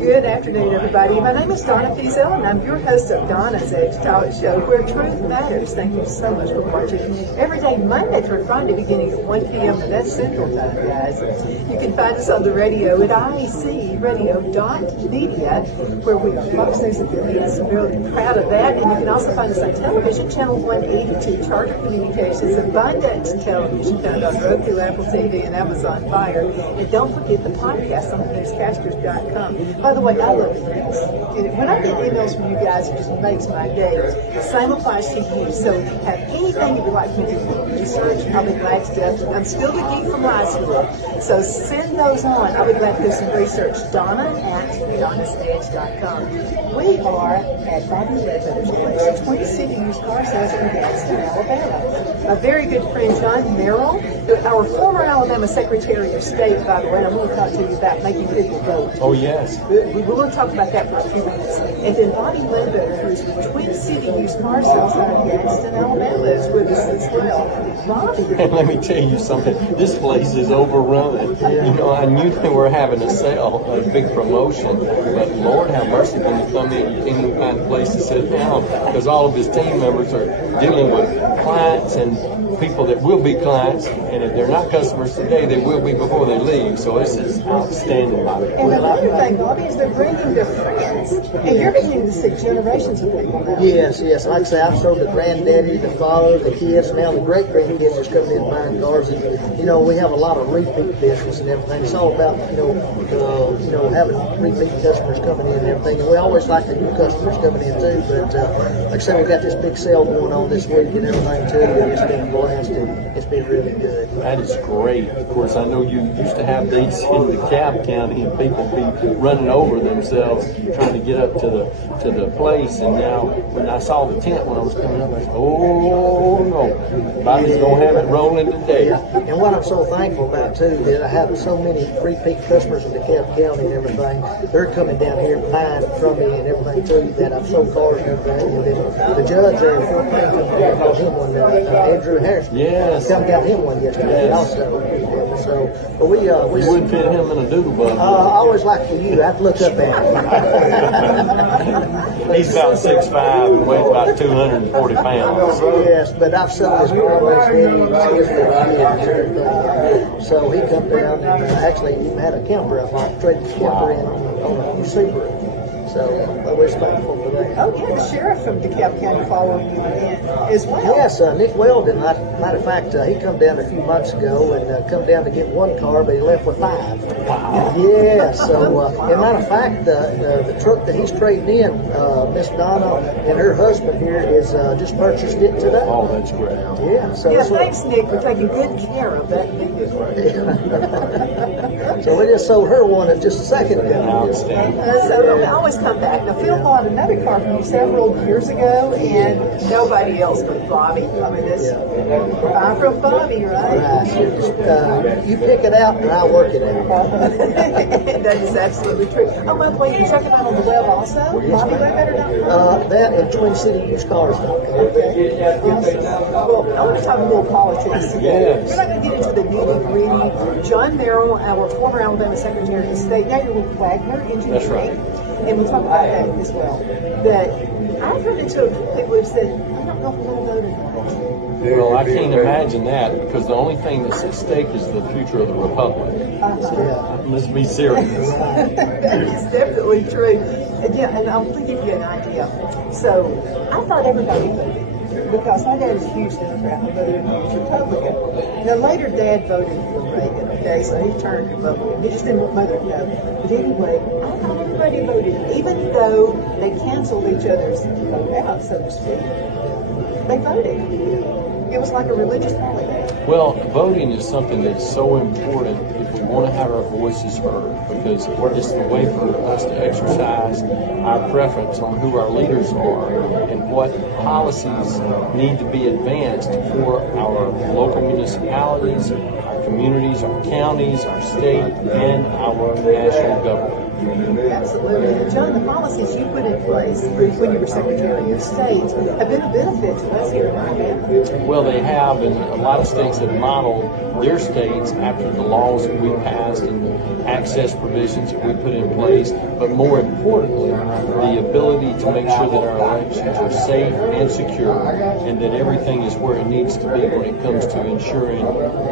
Good afternoon, everybody. My name is Donna Fiesel, and I'm your host of Donna's Edge Talk Show, where truth matters. Thank you so much for watching. Every day, Monday through Friday, beginning at 1 p.m., and that's Central Time, guys. You can find us on the radio at iecradio.media, where we are Fox News affiliates. I'm really proud of that. And you can also find us on television, Channel 182, Charter Communications, Abundance Television, found on Roku, Apple TV, and Amazon Fire. And don't forget the podcast on newscasters.com. By the way, I love emails. And when I get emails from you guys, it just makes my day. The same applies to you. So if you have anything you would like me to research, I'll be glad to do it. I'm still the geek from high school. So send those on. I'll be glad to do some research. Donna at donnasedge.com. We are at Bobby Ledbetter's place, Twin City Used Car Sales in Gadsden, Alabama. A very good friend, John Merrill, our former Alabama Secretary of State, by the way, and I'm going to talk to you about making people vote. Oh, yes. We're going to talk about that for a few minutes. And then Bobby Ledbetter, who's with Twin City Used Car Sales out of Gadsden, Alabama, is with us as well. Bobby. And let me tell you something. This place is overrun. You know, I knew they were having a sale, a big promotion, but Lord have mercy when you come in, you can't even find a place to sit down because all of his team members are dealing with clients and people that will be clients, and if they're not customers today, they will be before they leave. So this is outstanding. And another thing, Bobby, is they're bringing their friends, and you're beginning to see generations of people now. Yes. Like I say, I've sold the granddaddy, the father, the kids, now the great-grandkids is coming in buying cars. And, you know, we have a lot of repeat business and everything. It's all about, having repeat customers coming in and everything. And we always like the new customers coming in, too. But, like I said, we got this big sale going on this week and everything, too. And it's been blessed. It's been really good. That is great. Of course, I know you used to have these in DeKalb County and people be running over themselves trying to get up to the place. And now, when I saw the tent when I was coming up, I said, oh no, Bobby's gonna have it rolling today. Yeah. And what I'm so thankful about too is I have so many repeat customers in DeKalb County and everything. They're coming down here buying from me and everything too. That I've sold cars and everything. And then the judge there, got him one, Andrew Harris. Yes. Come got him one yesterday also. So, but we wouldn't fit him in a doodle bug. I always like for you. I have to look up at him. He's about 6'5" and weighs about 240 pounds. Yes, but I've sold his grandma's kids and everything. So he come down and actually even had a camper up. I traded his camper in on a Subaru. So we're thankful for that. Oh, yeah, the sheriff from DeKalb County following you in as well. Yes, Nick Weldon. Matter of fact, he come down a few months ago and come down to get one car, but he left with 5. Wow. Yeah, so, and matter of fact, the truck that he's trading in, Miss Donna and her husband here is just purchased it today. Oh, that's great. Yeah, so thanks, Nick, for taking good care of that vehicle. So we just sold her one just a second ago. Outstanding. So I always come back. Now, Phil bought another car from you several years ago, and nobody else but Bobby. I mean, buy from Bobby, right? You pick it out, and I'll work it out. That is absolutely true. Oh, by the way, you check them out on the web also? BobbyLedbetter.com? That and Twin City Used Cars. Okay. Awesome. Well, I want to talk a little politics. Yes. We're not going to get into the nitty-gritty. John Merrill, our former Alabama Secretary of State, now you're with Waggoner Engineering. That's right. And we'll talk about that as well. But I've run into people who have said, I don't know if we're going to vote anymore. Well, I can't imagine that because the only thing that's at stake is the future of the republic. Let's be serious. That is definitely true. And I'll give you an idea. So I thought everybody voted because my dad is a huge Democrat. My mother was Republican. Now later, Dad voted for Reagan. Okay, so he turned Republican. He just didn't want Mother to know. But anyway, I thought everybody voted, even though they canceled each other's vote out, so to speak. They voted. It was like a religious holiday. Well, voting is something that's so important if we want to have our voices heard because it's the way for us to exercise our preference on who our leaders are and what policies need to be advanced for our local municipalities, our communities, our counties, our state, and our national government. Absolutely. And John, the policies you put in place when you were Secretary of State have been a benefit to us here in Alabama. Well, they have, and a lot of states have modeled their states after the laws that we passed and access provisions that we put in place, but more importantly, the ability to make sure that our elections are safe and secure, and that everything is where it needs to be when it comes to ensuring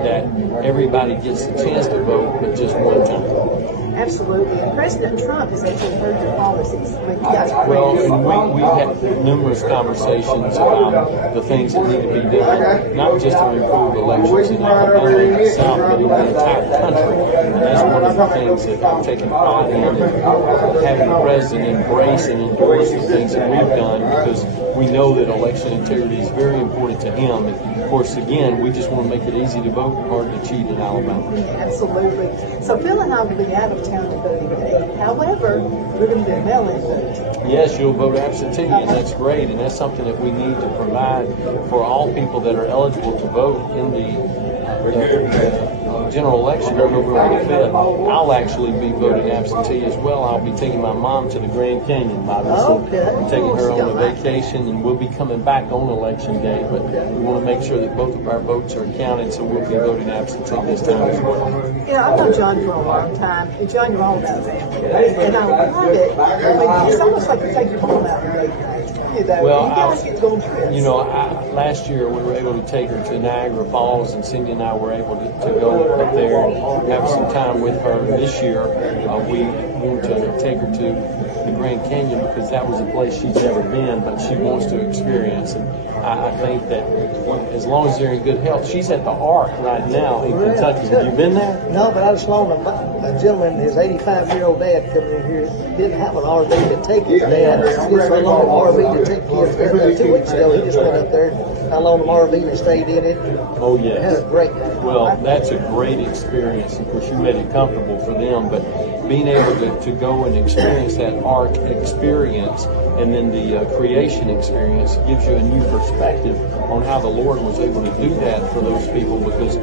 that everybody gets the chance to vote, but just one time. Absolutely. And President Trump has actually heard your policies. I mean, you guys are Well, great. we had numerous conversations about the things that need to be done, not just to improve elections in Alabama and the South, but in the entire country. And that's one of the things that I've taken pride in, and having the president embrace and endorse the things that we've done, because we know that election integrity is very important to him. And of course, again, we just want to make it easy to vote and hard to cheat in Alabama. Absolutely. So Phil and I will be out of town to voting day. However, we're going to do a mail-in vote. Yes, you'll vote absentee, and that's great, and that's something that we need to provide for all people that are eligible to vote in the general election on November 5th. I'll actually be voting absentee as well. I'll be taking my mom to the Grand Canyon, Bobby. So I'm taking her on a vacation, and we'll be coming back on election day, but we want to make sure that both of our votes are counted, so we'll be voting absentee this time as well. You know, I've known John for a long time, and John, you're all about family, and I love it. I mean, it's almost like you take your mom out on date night. You know, Well, you guys get to go on trips. You know, last year we were able to take her to Niagara Falls, and Cindy and I were able to go up there and have some time with her. This year, we want to take her to the Grand Canyon because that was a place she's never been, but she wants to experience. And I think that as long as they're in good health, she's at the Ark right now in Kentucky. Have you been there? No, but I just loaned a gentleman, his 85-year-old dad coming in here, didn't have an RV to take his dad. So I loaned him an RV to take kids there 2 weeks ago. He just went up there. I loaned him an RV and stayed in it. Oh, Had yes. a great time. Well, that's a great experience. Of course, you made it comfortable for them, but being able to go and experience that Ark experience and then the creation experience gives you a new perspective on how the Lord was able to do that for those people, because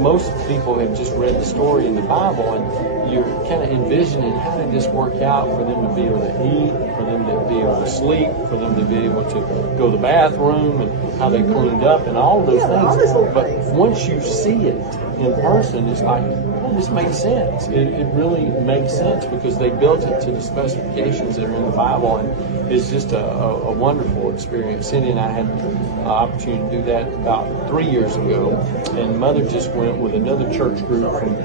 most people have just read the story in the Bible, and you're kind of envisioning how did this work out for them to be able to eat, for them to be able to sleep, for them to be able to go to the bathroom, and how they cleaned up, and all those all those little things. But things. once you see it in person, it's like, well, this makes sense. It really makes sense because they built it to the specifications that are in the Bible, and it's just a wonderful experience. Cindy and I had an opportunity to do that about 3 years ago, and Mother just went with another church group from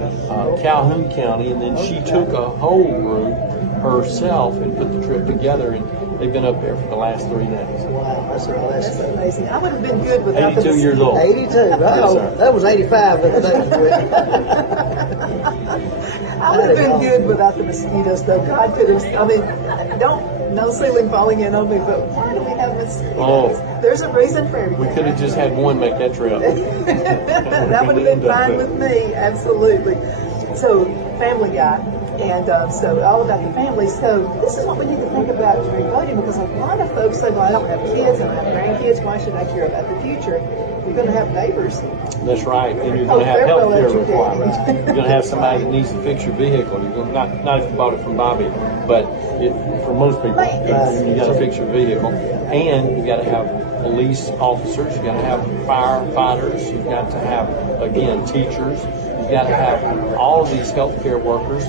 Calhoun County, and then she took a whole group herself and put the trip together, and they've been up there for the last 3 days. Wow, that's a That's blessing. amazing. I would have been good without 82 years old. 82. Yes, Uh-oh. sir. That was 85 the day we quit. I would have been good without the mosquitoes, though. God could have. I mean, no ceiling falling in on me, but why do we have mosquitoes? Oh. There's a reason for everything. We could have just had one make that trip. That would have been fine with me, absolutely. So, Family Guy, and so all about the family. So this is what we need to think about during voting, because a lot of folks say, well, I don't have kids, I don't have grandkids, why should I care about the future? You're going to have neighbors. That's right, and you're going to have they're health well care educated. requirements. You're going to have somebody that needs to fix your vehicle. You're going to, not if you bought it from Bobby, but for most people, Maintenance. you got to fix your vehicle, and you got to have police officers. You got to have firefighters. You've got to have, again, teachers. You've got to have all of these healthcare workers,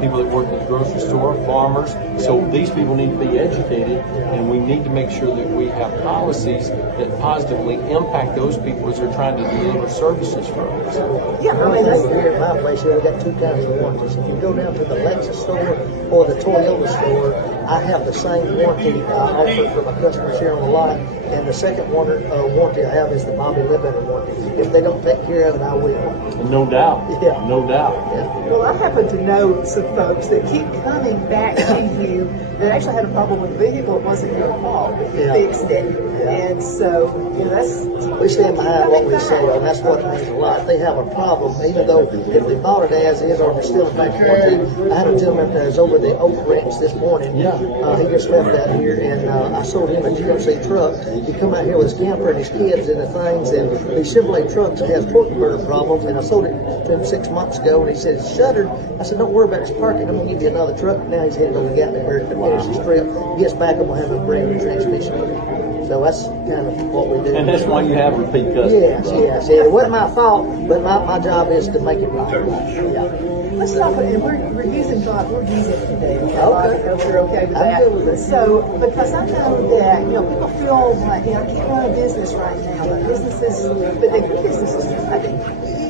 people that work at the grocery store, farmers. So these people need to be educated, and we need to make sure that we have policies that positively impact those people as they're trying to deliver services for us. Yeah, I mean, that's, Here at my place, we got 2 kinds of warranties. If you go down to the Lexus store or the Toyota store, I have the same warranty offered for my customers here on the lot. And the second warranty I have is the Bobby Ledbetter warranty. If they don't take care of it, I will. And no doubt. Yeah. No doubt. Yeah. well, I happen to know some folks that keep coming back to you that actually had a problem with the vehicle. It wasn't your fault, but you Yeah. fixed it. Yeah. And so, you know, that's... We stand behind what we say, and that's what it means a lot. If they have a problem, even though if they bought it as is or they're still in back warranty. I had a gentleman that was over the Oak Ranch this morning. Yeah. He just left out here, and I sold him a GMC truck. He come out here with his camper and his kids and the things, and these Chevrolet trucks has torque converter problems, and I sold it to him 6 months ago, and he said, it's shuttered. I said, don't worry about his parking. I'm going to give you another truck. Now he's headed over to Gatlinburg to finish his trip. He gets back, I'm going to have a brand new transmission. So that's kind of what we do. And that's why you have repeat customers. Yes. It wasn't my fault, but my job is to make it right. Yeah. let's talk. And we're using God. We're using it today. Okay. If you're okay with I'm that. good with it. So, because I know that people feel like I can't run a business right now. But the business is thriving.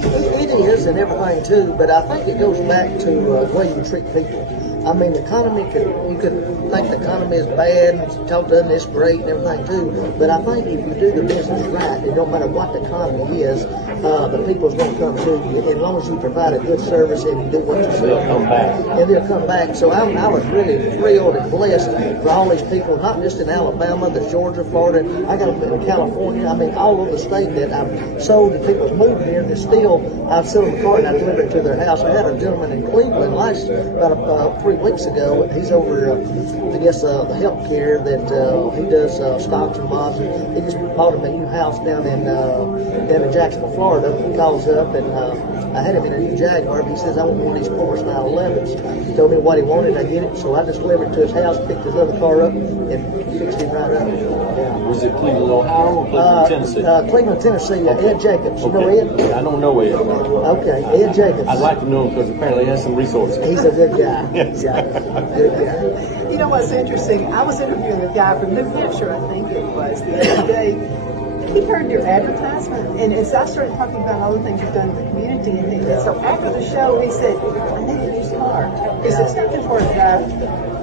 It is and everything too, but I think it goes back to the way you treat people. I mean, the economy you could think the economy is bad and talk to them it's great and everything too, but I think if you do the business right, it don't matter what the economy is, the people's going to come to you as long as you provide a good service and you do what you say. They'll come back. And they'll come back. So I was really thrilled and blessed for all these people, not just in Alabama, but Georgia, Florida. I got them in California. I mean, all over the state that I've sold to people's moving here. That still, I've sold them a car and I delivered it to their house. I had a gentleman in Cleveland about 3 weeks ago. He's over, I guess, the health care that he does stocks and bonds. He just bought him a new house down in Jacksonville, Florida. He calls up and I had him in a new Jaguar, but he says, I want one of these Porsche 911s. He told me what he wanted, I get it. So I just delivered it to his house, picked his other car up, and fixed him right up. Yeah. Was it Cleveland, Ohio, or Cleveland, Tennessee? Cleveland, Tennessee. Ed Jacobs. You know Ed? I don't know Ed. Okay, Ed Jacobs. I'd like to know him because apparently he has some resources. He's a good guy. Yes. Yeah, good guy. You know what's interesting? I was interviewing a guy from New Hampshire, I think it was, the other day. He heard your advertisement, and as I started talking about all the things you've done in the community, and so after the show, he said, I need a used car. He said, it's not too far to drive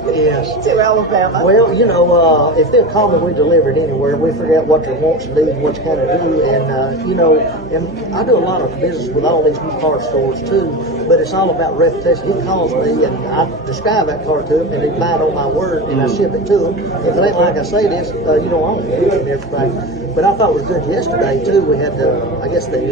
Yes. to Alabama. Well, if they'll call me, we deliver it anywhere. We figure out what your wants to do and what you kind of do. And, and I do a lot of business with all these new car stores too, but it's all about reputation. He calls me and I describe that car to him and he buy it on my word and I ship it to him. If it ain't like I say it is, I'm going to do it and everything. But I thought it was good yesterday too. We had the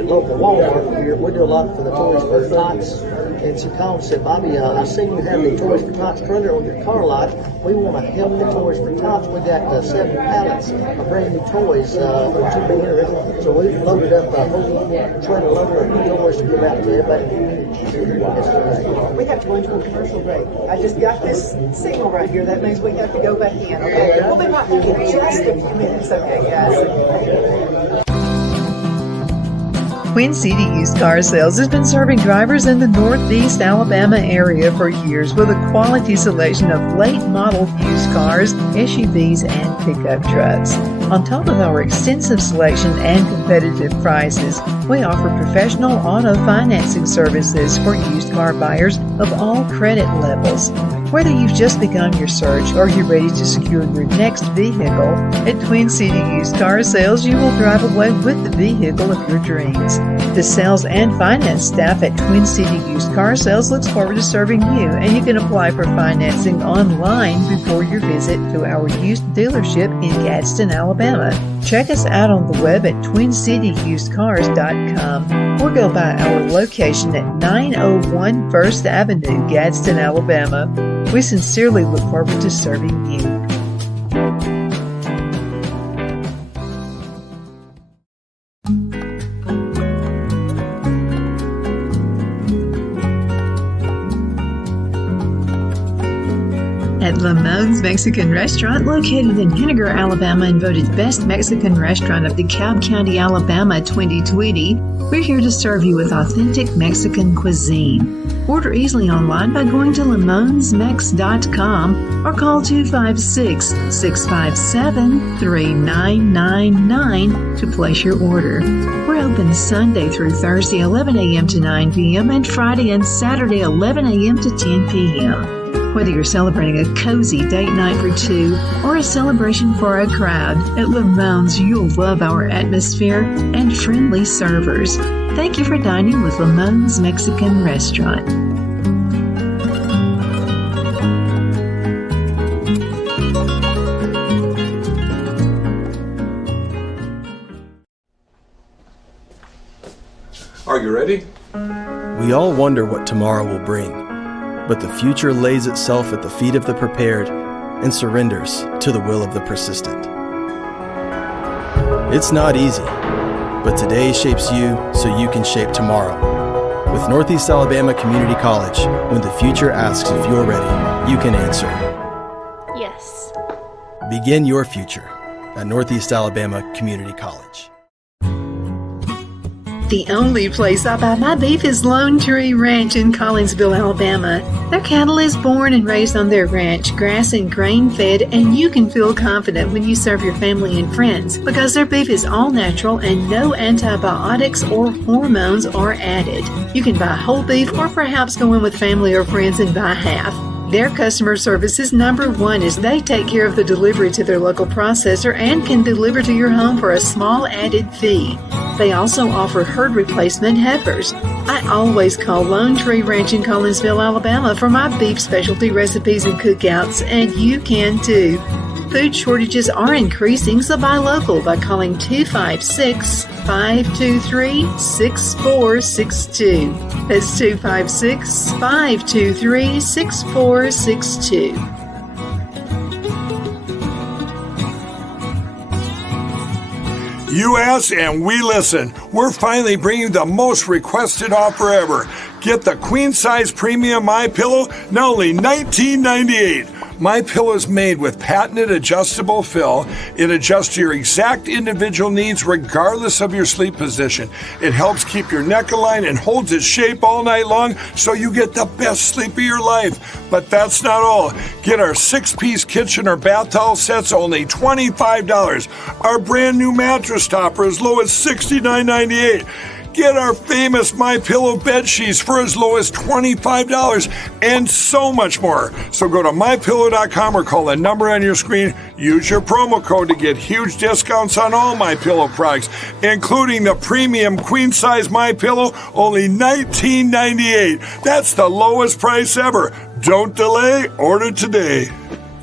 local Walmart here. We do a lot for the Toys for Tots. And she called and said, Bobby, I seen you have the Toys for Tots trailer on your car lot. We want to help the Toys for Tots. We got 7 pallets of brand new toys that you'd be interested. So we've loaded up a whole trailer load of toys to give out to everybody. We have to go into a commercial break. I just got this signal right here. That means we have to go back in. Okay, we'll be right back in just a few minutes. Okay, guys. Twin City Used Car Sales has been serving drivers in the Northeast Alabama area for years with a quality selection of late model used cars, SUVs, and pickup trucks. On top of our extensive selection and competitive prices, we offer professional auto financing services for used car buyers of all credit levels. Whether you've just begun your search or you're ready to secure your next vehicle, at Twin City Used Car Sales, you will drive away with the vehicle of your dreams. The sales and finance staff at Twin City Used Car Sales looks forward to serving you, and you can apply for financing online before your visit to our used dealership in Gadsden, Alabama. Check us out on the web at twincityusedcars.com or go by our location at 901 First Avenue, Gadsden, Alabama. We sincerely look forward to serving you. At Lamone's Mexican Restaurant, located in Henniger, Alabama, and voted Best Mexican Restaurant of DeKalb County, Alabama 2020, we're here to serve you with authentic Mexican cuisine. Order easily online by going to lamonsmex.com or call 256-657-3999 to place your order. We're open Sunday through Thursday 11 a.m. to 9 p.m. and Friday and Saturday 11 a.m. to 10 p.m. Whether you're celebrating a cozy date night for two or a celebration for a crowd, at Lamone's you'll love our atmosphere and friendly servers. Thank you for dining with Lamone's Mexican Restaurant. Are you ready? We all wonder what tomorrow will bring, but the future lays itself at the feet of the prepared and surrenders to the will of the persistent. It's not easy, but today shapes you so you can shape tomorrow. With Northeast Alabama Community College, when the future asks if you're ready, you can answer yes. Begin your future at Northeast Alabama Community College. The only place I buy my beef is Lone Tree Ranch in Collinsville, Alabama. Their cattle is born and raised on their ranch, grass and grain fed, and you can feel confident when you serve your family and friends because their beef is all natural and no antibiotics or hormones are added. You can buy whole beef or perhaps go in with family or friends and buy half. Their customer service is number one as they take care of the delivery to their local processor and can deliver to your home for a small added fee. They also offer herd replacement heifers. I always call Lone Tree Ranch in Collinsville, Alabama for my beef specialty recipes and cookouts, and you can too. Food shortages are increasing, so buy local by calling 256-523-6462. That's 256-523-6462. You ask and we listen. We're finally bringing the most requested offer ever. Get the queen size premium MyPillow, now only $19.98. MyPillow is made with patented adjustable fill. It adjusts to your exact individual needs regardless of your sleep position. It helps keep your neck aligned and holds its shape all night long so you get the best sleep of your life. But that's not all. Get our 6-piece kitchen or bath towel sets only $25. Our brand new mattress topper as low as $69.98. Get our famous MyPillow bed sheets for as low as $25 and so much more. So go to MyPillow.com or call the number on your screen. Use your promo code to get huge discounts on all MyPillow products, including the premium queen size MyPillow, only $19.98. That's the lowest price ever. Don't delay, order today.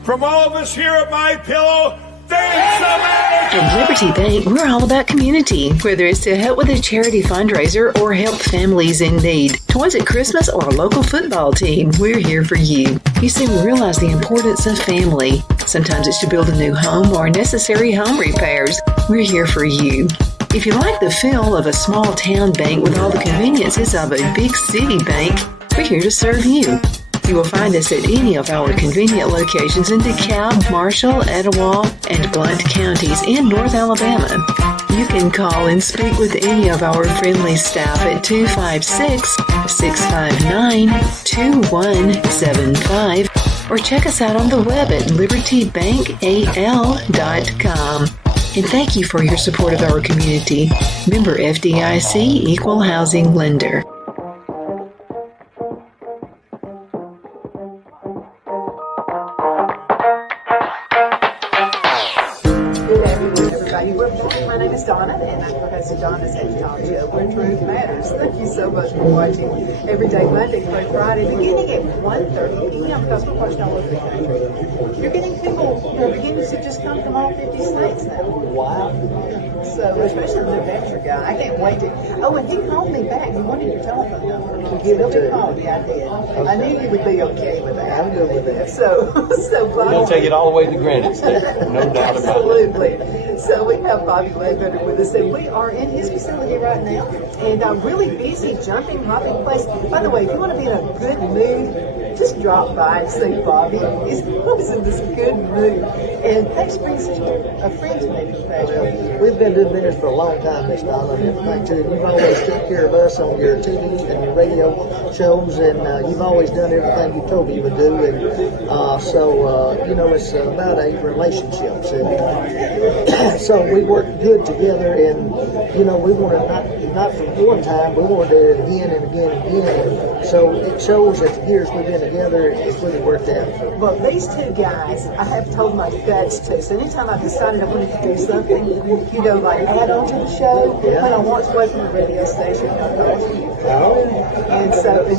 From all of us here at MyPillow, thanks so much! At Liberty Bank, we're all about community. Whether it's to help with a charity fundraiser or help families in need, toys at Christmas or a local football team, we're here for you. You see, we realize the importance of family. Sometimes it's to build a new home or necessary home repairs. We're here for you. If you like the feel of a small town bank with all the conveniences of a big city bank, we're here to serve you. You will find us at any of our convenient locations in DeKalb, Marshall, Etowah, and Blount counties in North Alabama. You can call and speak with any of our friendly staff at 256-659-2175 or check us out on the web at libertybankal.com. And thank you for your support of our community. Member FDIC Equal Housing Lender. My name is Donna, and I'm Professor Donna's Egyptology over at Truth Matters. Thank you so much for watching Everyday Monday through Friday, beginning at 1:30 p.m. because we're watching all over the country. You're getting people who are beginning to just come from all 50 states now. Wow. So, especially the New Hampshire guy. I can't wait to... Oh, and he called me back. He wanted your telephone number. He'll be called. Yeah, I did. Okay. I knew you would be okay with that. I'm good with that. So We'll take it all the way to Granite State. No doubt about it. Absolutely. So we have Bobby Ledbetter with us, and we are in his facility right now, and really busy, jumping, hopping place. By the way, if you want to be in a good mood, just drop by and see Bobby. He's always in this good mood. And thanks for being such a friend to me, Professor. We've been doing business for a long time, Miss Donna, and everything too. You've always took care of us on your TV and your radio shows, and you've always done everything you told me you would do. And it's about a relationship. So we work good together, and we want to not from one time, we want to do it again and again and again. And so it shows that the years we've been together, it's really worked out. Well, these two guys, I have told my guts to. So anytime I decided I wanted to do something, like add on to the show, when I walked away from the radio station, I talked to you. And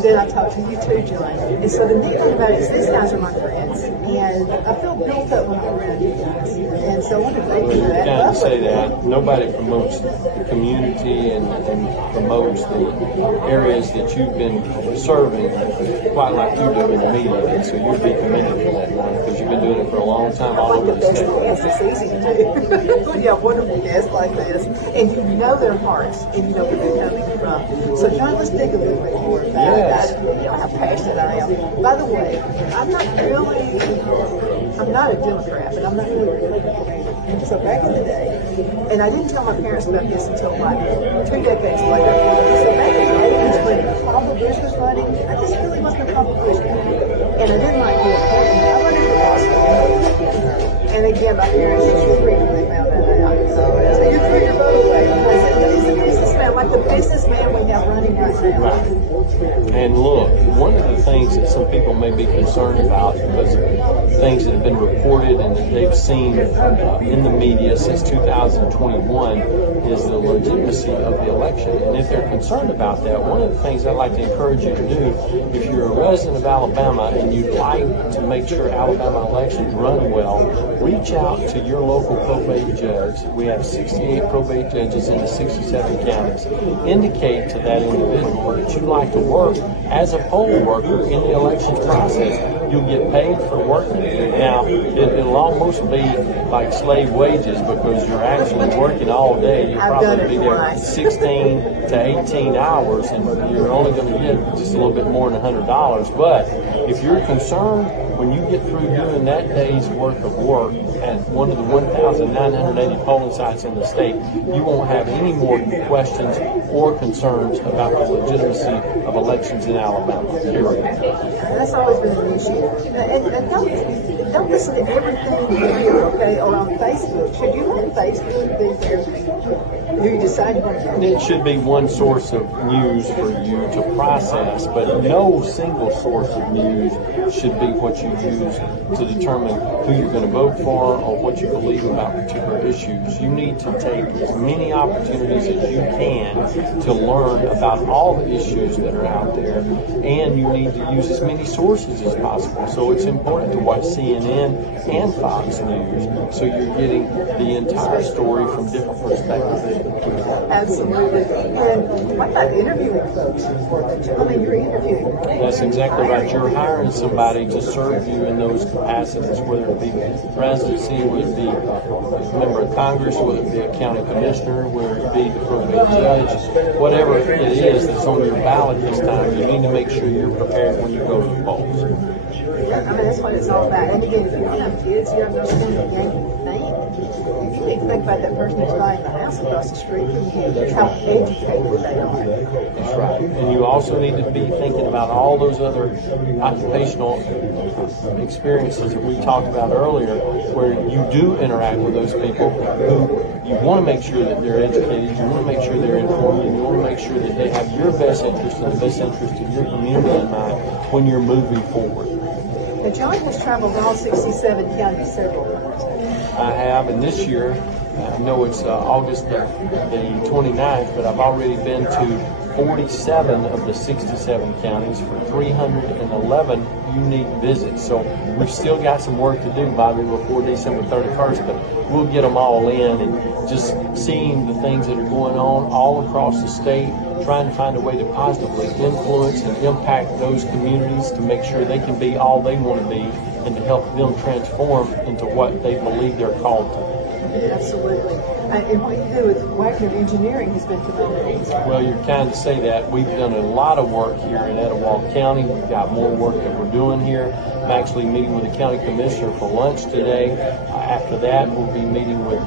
then I talked to you too, John. And so the neat thing about it is these guys are my friends, and I feel built up when I'm around you guys. And so I want to thank you for that. Down to say that nobody promotes the community and promotes the areas that you've been serving quite like you do in the media, and so you'd be commended for that because you've been doing it for a long time all over the state. It's easy to do. When you have wonderful guests like this, and you know their hearts, and you know where they're coming from. So John, let's dig a little bit more about how passionate I am. By the way, I'm not really I'm not a Democrat, but I'm not really a Republican. So back in the day, and I didn't tell my parents about this until like 2 decades later. So back in the 80s when Papa Bush was running, I just really wasn't a Papa Bush guy. And I didn't like Bill Clinton. I wanted to gospel. And again, my parents just freaked when they found that out. So you threw your vote away. I said, he's a businessman, like the businessman we have running right now. Right. And look, one of the things that some people may be concerned about, because of things that have been reported and that they've seen in the media since 2021, is the legitimacy of the election. And if they're concerned about that, one of the things I'd like to encourage you to do, if you're a resident of Alabama and you'd like to make sure Alabama elections run well, reach out to your local probate judge. We have 68 probate judges in the 67 counties. Indicate to that individual that you'd like to work as a poll worker in the elections process. You'll get paid for working. Now, it'll almost be like slave wages because you're actually working all day. You'll probably be there 16 to 18 hours, and you're only going to get just a little bit more than $100. But if you're concerned, when you get through doing that day's worth of work at one of the 1,980 polling sites in the state, you won't have any more questions or concerns about the legitimacy of elections in Alabama. Period. That's always been an issue. And don't listen to everything you hear, okay, or on Facebook. Should you let Facebook be there? Do you decide you want to? It should be one source of news for you to process, but no single source of news should be what you use to determine who you're going to vote for or what you believe about particular issues. You need to take as many opportunities as you can to learn about all the issues that are out there, and you need to use as many sources as possible. So it's important to watch CNN and Fox News so you're getting the entire story from different perspectives. Absolutely. And what about interviewing folks? I mean, you're interviewing. That's exactly right. You're hiring somebody to serve you in those capacities, whether it be presidency, whether it be a member of Congress, whether it be a county commissioner, whether it be the probate judge, whatever it is that's on your ballot this time, you need to make sure you're prepared when you go to the polls. I mean, that's what it's all about. And again, if you don't have kids, you have no reason to think. You need to think about that person who's buying the house across the street and how educated they are. That's right. And you also need to be thinking about all those other occupational experiences that we talked about earlier, where you do interact with those people who you want to make sure that they're educated, you want to make sure they're informed, and you want to make sure that they have your best interest and the best interest of your community in mind when you're moving forward. Now, John has traveled all 67 counties several times. I have, and this year, I know it's August the 29th, but I've already been to 47 of the 67 counties for 311 unique visits. So we've still got some work to do, Bobby, before December 31st, but we'll get them all in, and just seeing the things that are going on all across the state, trying to find a way to positively influence and impact those communities to make sure they can be all they want to be and to help them transform into what they believe they're called to. Absolutely. And what you do with Waggoner Engineering has been tremendous. Well, you're kind to say that. We've done a lot of work here in Etowah County. We've got more work that we're doing here. I'm actually meeting with the county commissioner for lunch today. After that, we'll be meeting with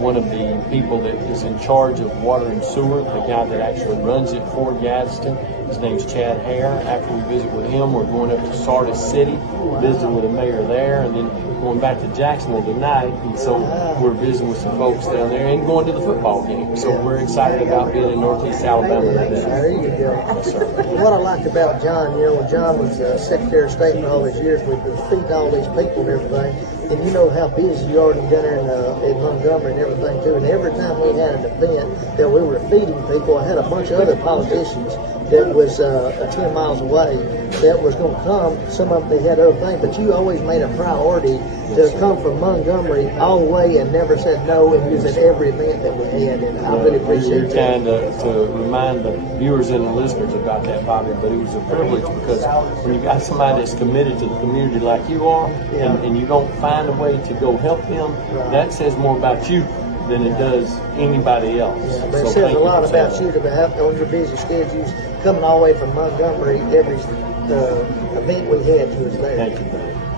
one of the people that is in charge of water and sewer, the guy that actually runs it for Gadsden. His name's Chad Hare. After we visit with him, we're going up to Sardis City, visiting with the mayor there, and then going back to Jacksonville tonight. And so we're visiting with some folks down there and going to the football game. So we're excited about being in Northeast Alabama today. There you go. Yes, sir. What I like about John, when John was Secretary of State for all these years, we could feed all these people and everything. And you know how busy you are down there in Montgomery and everything too. And every time we had an event that we were feeding people, I had a bunch of other politicians that was 10 miles away that was going to come. Some of them, they had other things, but you always made a priority to come from Montgomery all the way and never said no, and you was at every event that we had, and I really appreciate that. Kind to remind the viewers and the listeners about that, Bobby, but it was a privilege because when you got somebody that's committed to the community like you are, and you don't find a way to go help them, that says more about you than it does anybody else. Yeah, but it says a lot about you to have on your busy schedules, coming all the way from Montgomery, every event we had, you was there. Thank you,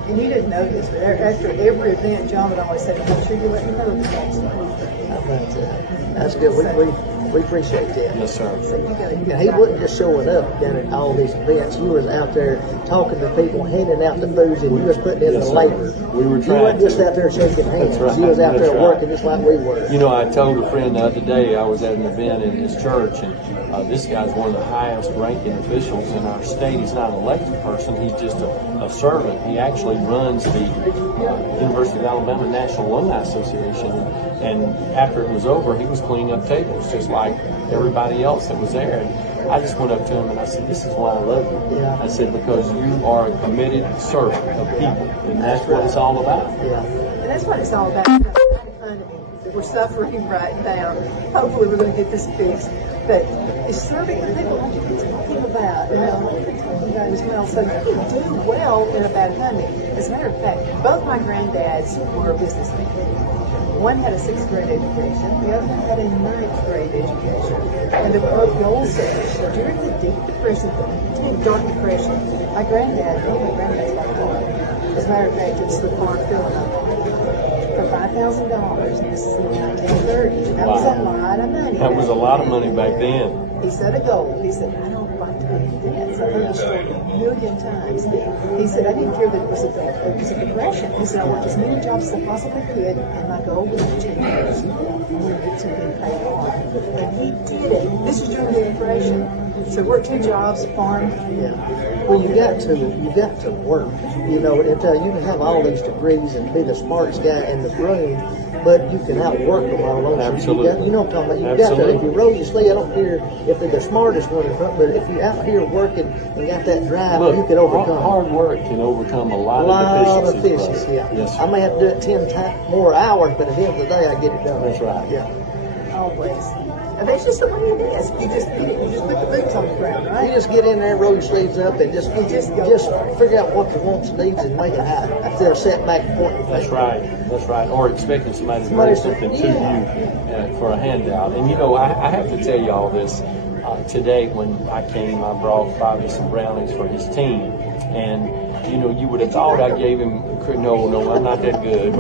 And you didn't know this, but after every event, John would always say, make sure you let me know the next one. That's good. We appreciate that. Yes, sir. So you got to, He wasn't just showing up down at all these events. You was out there talking to people, handing out the foods, and you was putting in the labor. We were You trying wasn't just to. out there shaking hands. That's right. You was out That's there right. working just like we were. You know, I told a friend the other day, I was at an event in his church, and this guy's one of the highest ranking officials in our state. He's not an elected person, he's just a servant. He actually runs the University of Alabama National Alumni Association, and after it was over, he was cleaning up tables just like everybody else that was there. And I just went up to him and I said, this is why I love you. Yeah. I said, because you are a committed servant of people, and that's what it's all about. Yeah. and that's what it's all about. You know, it's kind of funny that we're suffering right now. Hopefully we're going to get this fixed. But it's serving the people like you've been talking about, you know, what you're talking about as well. So you can do well in a bad honey. As a matter of fact, both my granddads were businessmen. One had a 6th grade education, the other had a 9th grade education. And the goal setters, during the deep depression, the dark depression, my granddad's like farm. As a matter of fact, it's the farm filling up for $5,000. This is in the 1930s. That was a lot of money. That was a lot of money back then. He set a goal. He said, I don't like to be in debt. So I heard this story a million times. He said, I didn't care that it was a depression. He said, I worked as many jobs as I possibly could, and my goal was in 10 years. I wanted to get something paid off. And he did it. This was during the depression. So worked 2 jobs, farm. Yeah. Well, you got to work. You know, you can have all these degrees and be the smartest guy in the room, but you can outwork them all over. Absolutely. You know what I'm talking about? You got to, if you roll your sleeve, I don't care if they're the smartest one in front, but if you're out here working and got that drive, Look, you can overcome. hard work can overcome a lot of Of deficiencies. efficiency, yeah. Yes, sir. I may have to do it 10 times more hours, but at the end of the day, I get it done. That's right. Yeah. Always. And that's just the way it is. You just put the boots on the ground, right? You just get in there, roll your sleeves up, and just go. figure out what your wants and needs and make it happen. Instead of setting back and pointing. That's right. That's right. Or expecting somebody to bring something to you for a handout. And you know, I have to tell you all this. Today, when I came, I brought Bobby some brownies for his team. And, you know, you would have thought I gave him, no, I'm not that good.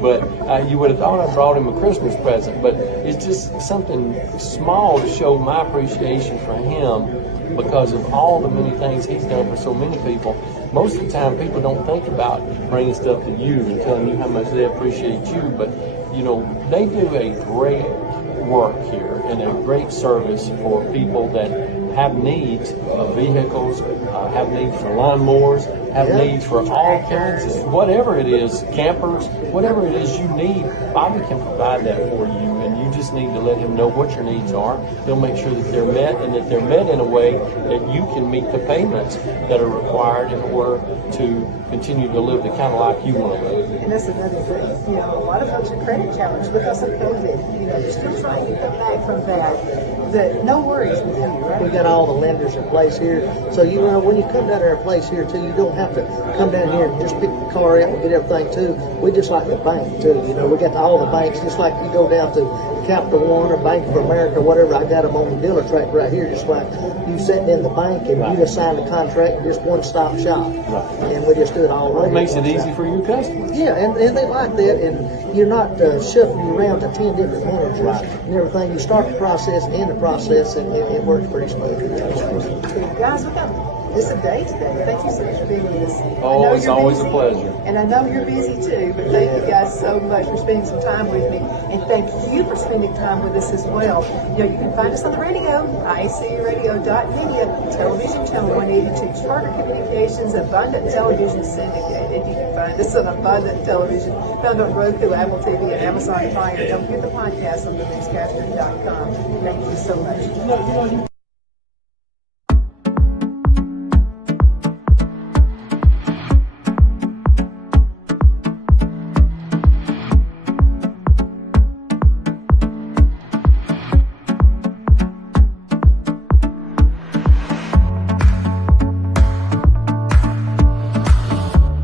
But you would have thought I brought him a Christmas present. But it's just something small to show my appreciation for him because of all the many things he's done for so many people. Most of the time, people don't think about bringing stuff to you and telling you how much they appreciate you. But, you know, they do a great work here and a great service for people that have needs of vehicles, have needs for lawnmowers, have needs for all kinds of, whatever it is, campers, whatever it is you need, Bobby can provide that for you, and you just need to let him know what your needs are. He'll make sure that they're met, and that they're met in a way that you can meet the payments that are required in order to continue to live the kind of life you want to live. And that's another thing. You know, a lot of folks are credit challenged because of COVID. You know, they're still trying to come back from that. But no worries with you, right? We got all the lenders in place here. So, you know, when you come down to our place here, too, you don't have to come down here and just pick the car up and get everything, too. We just like the bank, too. You know, we got all the banks, just like you go down to Capital One or Bank of America, whatever. I got them on the dealer track right here, just like you sitting in the bank and you just sign the contract and just one-stop shop. Right. And we just do it all right. It makes it easy for your customers. Yeah, and they like that, and you're not shuffling around to 10 different managers and everything. You start the process and end the process, and it works pretty smoothly. Guys, it's a day today. Thank you so much for being with us. Oh, it's always a pleasure. And I know you're busy too, but thank you guys so much for spending some time with me. And thank you for spending time with us as well. You know, you can find us on the radio, ICRadio.media, television channel 182, Charter Communications, Abundant Television Syndicated. You can find us on Abundant Television, found on Roku, Apple TV, and Amazon Fire. Don't forget the podcast on thenewscaster.com. Thank you so much.